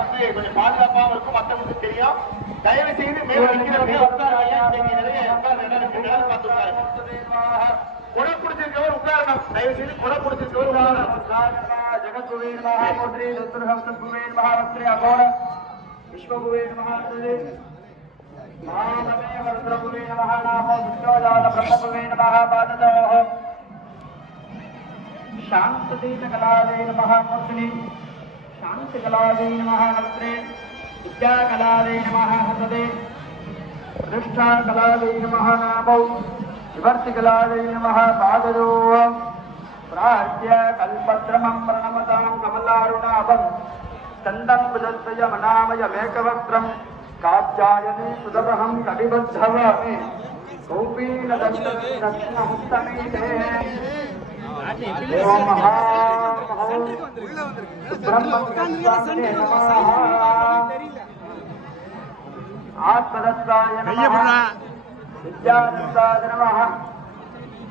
வந்து கொஞ்சம் பாதுகாப்பாகவும் இருக்கும், மற்றவங்களுக்கு தெரியும். தயவு செய்து மேல நிற்கிறவங்க உட்காருவாங்க. குடை குடிச்சிருக்கவர் உட்காரணும். தயவு செய்து குடை குடிச்சிருக்கவர் உட்காரணும். ஜெகத்குவேன் மகாபோத்ரி சத்துர்ஹவத்குவேன் மகாவத்ரி அகோர விஸ்வகுவேன் மகாத்ரி மாமமே வர்த்ரகுவேன் மகாநாமோ விஷ்ணோஜால பிரம்மகுவேன் மகாபாததோஹ शांतदेशकलादेन महामूर्तिने शांतिकलादेन महामन्त्रे विद्याकलादेन महाहसदे प्रतिष्ठाकलादेन महानामौ विवर्तिकलादेन महापादयो प्राज्य कल्पद्रमं प्रणमतां कमलारुणाभं चन्दं भुजद्वयमनामयमेकवक्त्रं कात्यायने सुदभहं कटिबद्धवामि कौपीनदन्तमुत्तमीते आत्मदत्ताय नमः विद्यादत्ताय नमः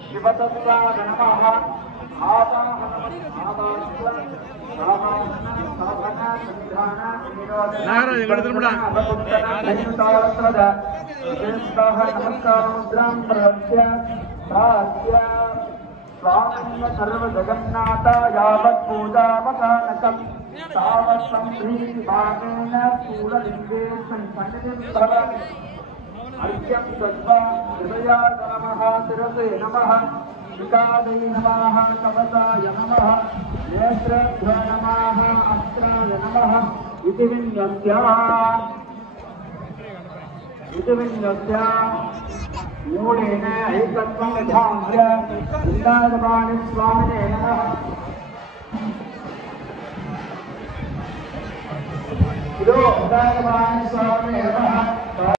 शिवदत्ताय नमः स्वामिन्य सर्व जगन्नाथ यावत् पूजावसानकम् तावत् संप्रीतिभावेन स्थूललिङ्गे सन्निधिं भवामि अर्घ्यं दत्त्वा हृदयाय नमः शिरसे नमः शिखायै नमः कवचाय नमः नेत्रेभ्यो नमः अस्त्राय नमः इति विन्यस्य मूलेन ऐकत्वं यथांस्य वृन्दारवाणि स्वामिने नमः वृन्दारवाणि स्वामिने नमः